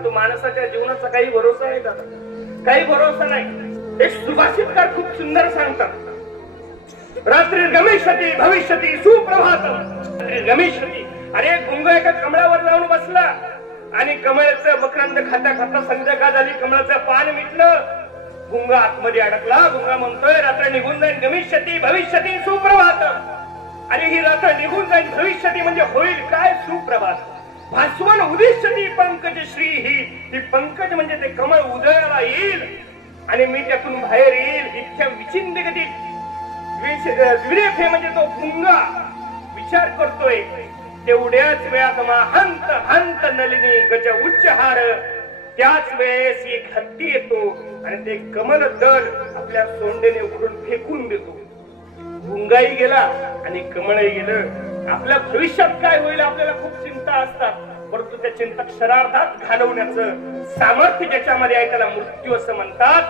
सांगतो, माणसाच्या जीवनाचा काही भरोसा नाही दादा, काही भरोसा नाही. एक सुभाषितकार खूप सुंदर सांगतात, रात्री गमिष्यति भविष्यति सुप्रभातम. रात्री गमिष्यति, अरे गुंग एका कमळावर जाऊन बसला आणि कमळाचं मकरंद खाता खाता संध्याकाळ झाली, कमळाचं पान मिटलं, गुंगा आतमध्ये अडकला. गुंगा म्हणतोय रात्र निघून जाईल, गमिष्यति भविष्यति सुप्रभातम. अरे ही रात्र निघून जाईल, भविष्यति म्हणजे होईल काय, सुप्रभात. भास्वन उदिष्यति पंकज श्री, ही पंकज म्हणजे ते कमळ उदयाला येईल आणि मी त्यातून बाहेर येईल. इतक्या विचिंत गती विरेफ म्हणजे तो गुंगा विचार करतोय. तेवढ्याच वेळात हंत हंत नलिनी गज उच्चहार, त्याच वेळेस एक हत्ती येतो आणि ते कमल दल आपल्या सोंडेने उघडून फेकून देतो. गुंगाई गेला आणि कमळही गेलं. आपल्या भविष्यात काय होईल आपल्याला खूप चिंता असतात, परंतु त्या चिंता क्षणार्धात घालवण्याचं सामर्थ्य ज्याच्यामध्ये आहे त्याला मृत्यू असं म्हणतात.